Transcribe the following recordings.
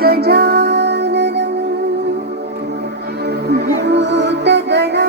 गजाननं भूतगणा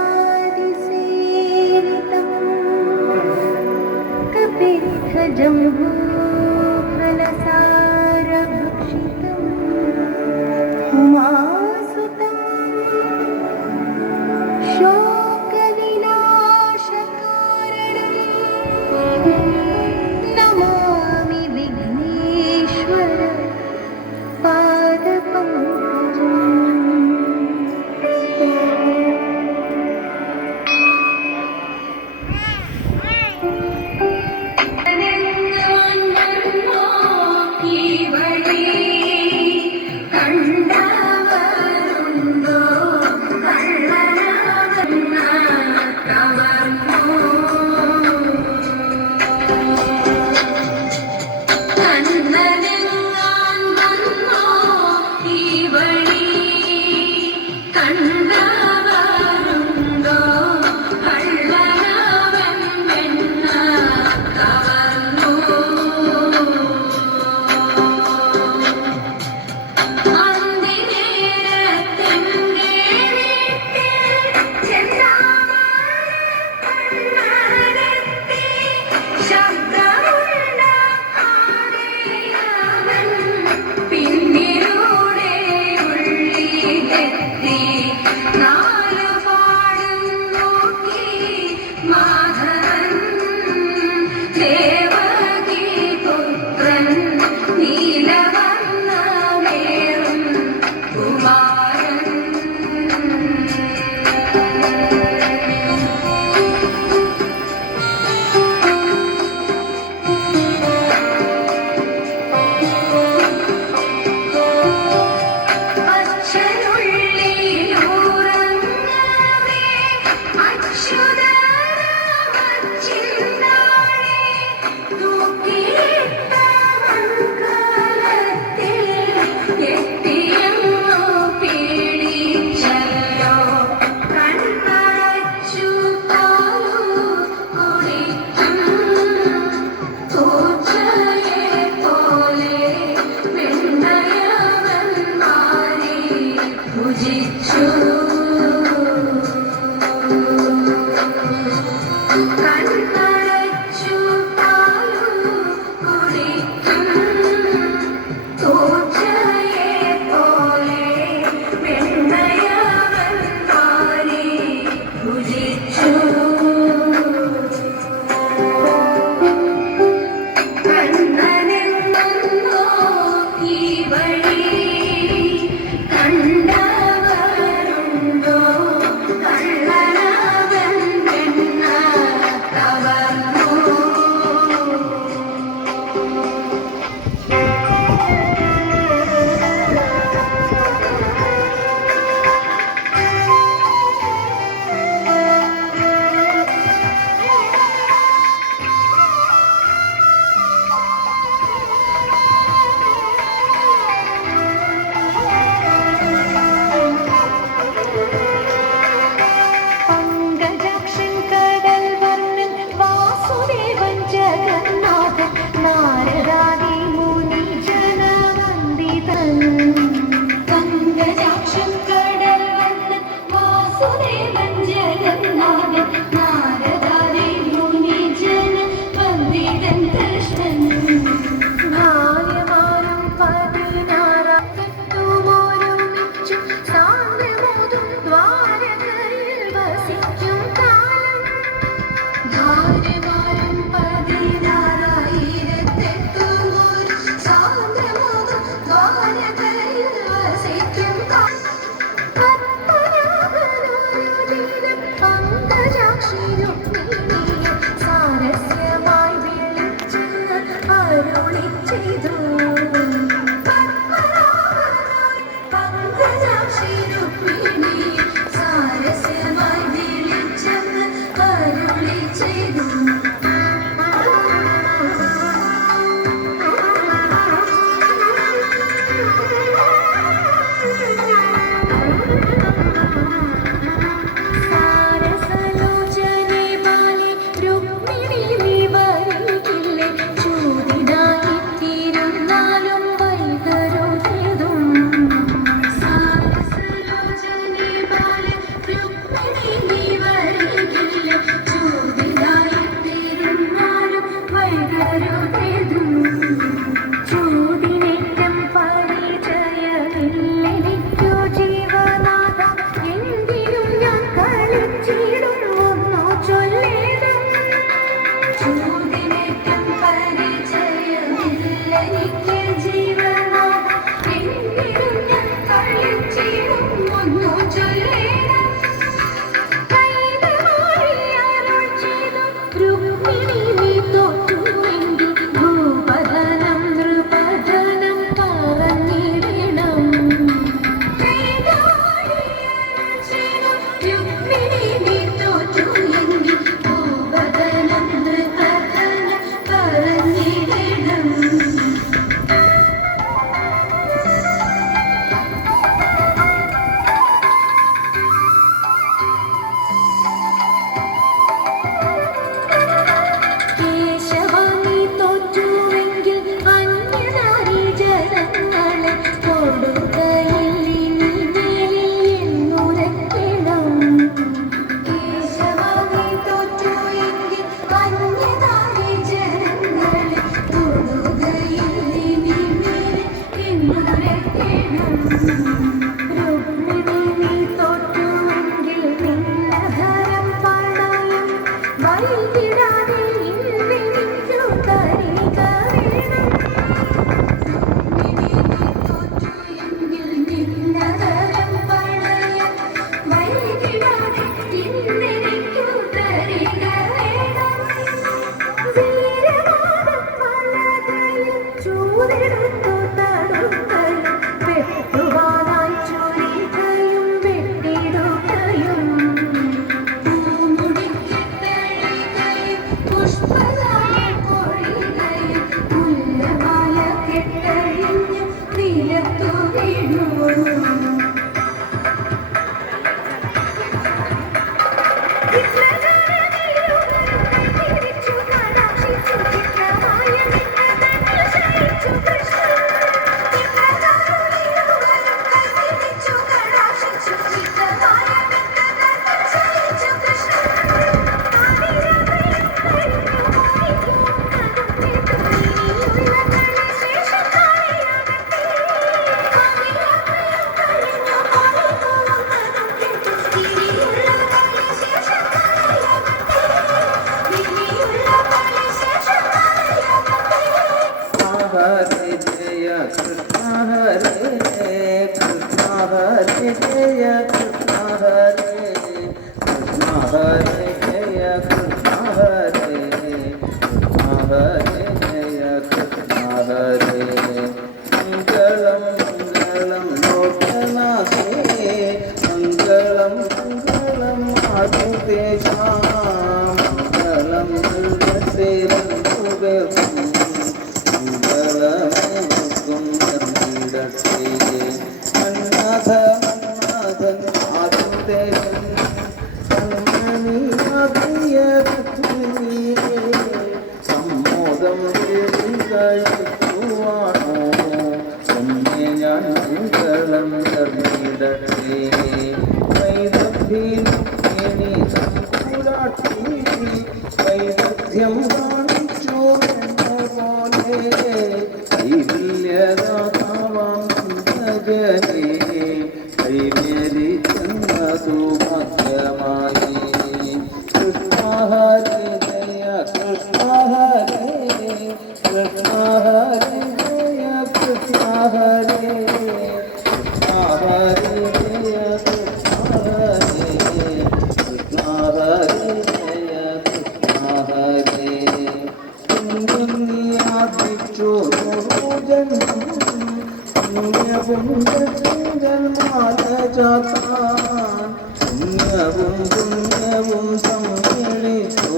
പുണ്യവും സമ്മേളിച്ചു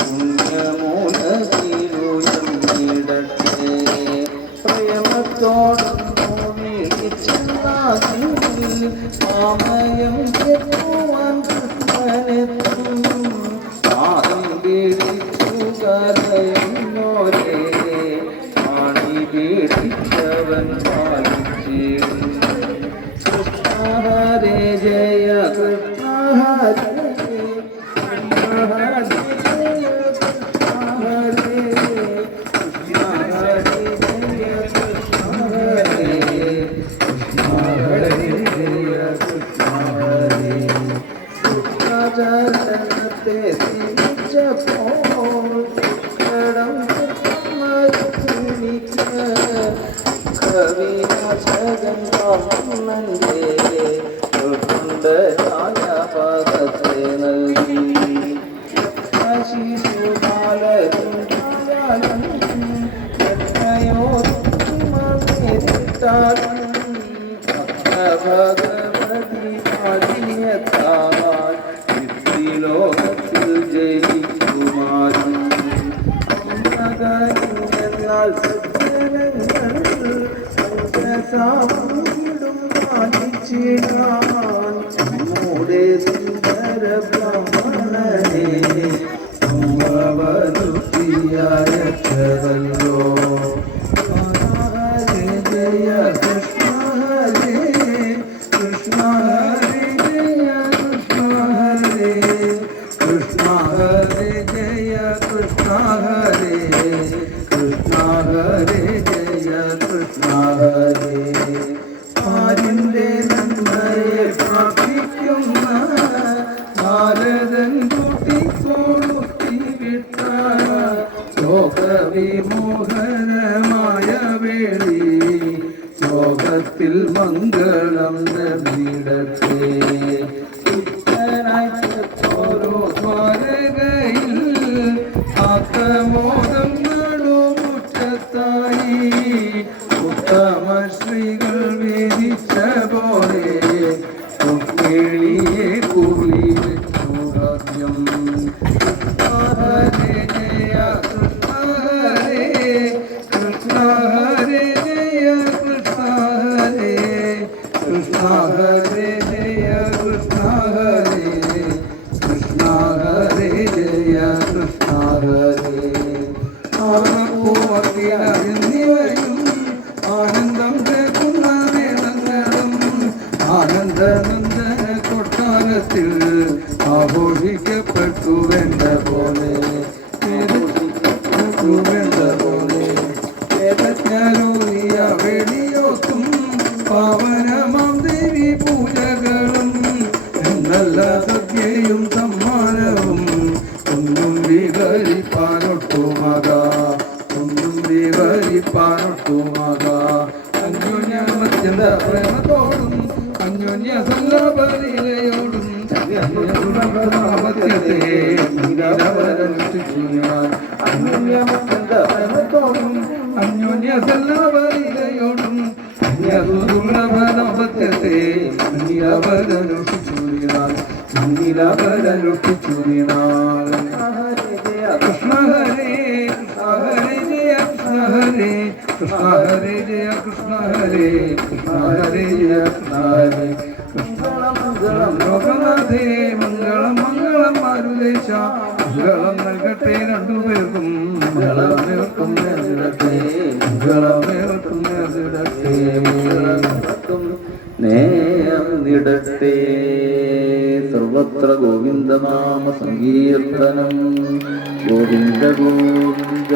പുണ്യമൂലത്തിലുയർന്നിടട്ടെ പ്രേമത്തോടൊന്നു വിളിച്ചെന്നാകിൽ സമയം കെട്ടുവാൻ കൃഷ്ണനെത്തും പാദം പിടിച്ചു കരയുന്നോരേ ആണി പിടിച്ചവൻ പാലിച്ചിടും കൃഷ്ണ ഹരേ ജയ കൃഷ്ണ ഹരേ കൃഷ്ണ ഹരേ ജയ കൃഷ്ണ ഹരേ കൃഷ്ണ ഹരേ ജയ കൃഷ്ണ ഹരേ കൃഷ്ണ ഹരേ ജയ കൃഷ്ണ ഹരേ കൃഷ്ണചരണത്തെ സ്മരിച്ചപ്പോൾ കടം കവിനാശകൻ കണ്ണന്റെ പദത്തെ നൽകി ശിശുപാലൻ എത്രയോ ഭഗവതി കാഠിന്യത്താൽ ലോകത്തിൽ ജയിക്കുമാരും എന്നാൽ സജ്ജനങ്ങൾ സാമൂടും പാലിച്ചിടാൻ നമ്മുടെ സുന്ദര ബ്രാഹ്മണനെ വരുത്തിയല്ലോ ഹരേ ജയ കൃഷ്ണ ഹരേ കൃഷ്ണ ഹരേ ജയ കൃഷ്ണ ഹരേ കൃഷ്ണ ഹരേ ജയ കൃഷ്ണ ഹരേ കൃഷ്ണ ഹരേ ജയ കൃഷ്ണ ഹരേ ആരിന്റെ നന്മയെ പ്രാപിക്കുന്ന ഭാരതൻ കൂട്ടിക്കൊടുത്തി വിട്ട ലോകവിമോഹനമായ വേളി ലോകത്തിൽ മംഗളം നേടട്ടെ ഓരോ ദ്വാരകയിൽ ആക്രമോദങ്ങളും മുറ്റത്തായി ഉത്തമ ശ്രീകൾ വിധിച്ച പോലെ കേളിയെ കൂടി വെച്ചുരാജ്യം ഹരേ ജയ കൃഷ്ണ ഹരേ കൃഷ്ണ ഹരേ ജയ കൃഷ്ണ ഹരേ കൃഷ്ണ ഹരേ ജയ കൃഷ്ണ ഹരേ കൃഷ്ണ ഹരേ ജയ കൃഷ്ണ ഹരേ എന്നിവയും ആനന്ദം കേൾക്കുന്ന മേളങ്ങളും ആനന്ദനന്ദന കൊട്ടാരത്തിൽ ആഘോഷിക്കപ്പെട്ടു വേണ്ട പോലെ വേണ്ട പോലെ വേദജ്ഞാനോറിയ വെളിയോത്തും പാവനമാം ദേവി പൂജകളും എന്നല്ല സദ്യയും സമ്മാനവും ഒന്നും വിവരിപ്പാനൊട്ടുമാകാ ഒന്നും വിവരിപ്പാനൊട്ടുമാകാ അന്യോന്യമത്യന്ത പ്രേമത്തോടും അന്യോന്യ സല്ലാപലയോടും അന്യോന്യമത്യന്ത പ്രേമത്തോടും അന്യോന്യ സല്ലാപലയോടും ദുർലഭനപത്യത്തെ നീലവരനുഷ്ഠിച്ചുരിനാൾ നീലവരനുഷ്ഠിച്ചുരിനാൾ കൃഷ്ണ ഹരേ ഹരേ ജയ കൃഷ്ണ ഹരേ കൃഷ്ണ ഹരേ ജയ കൃഷ്ണ ഹരേ കൃഷ്ണ ഹരേ ജയ കൃഷ്ണ ഹരേ കൃഷ്ണ മംഗളം ലോകനാഥേ മംഗളം മംഗളം മാരുദേശ മംഗളം നൽകട്ടെ രണ്ടുപേർക്കും മംഗളമേർക്കും നേരിടട്ടെ മംഗളമേർക്കും നേരിടട്ടെ നേർന്നിടട്ടെ സർവത്ര ഗോവിന്ദനാമ സങ്കീർത്തനം ഗോവിന്ദ ഗോവിന്ദ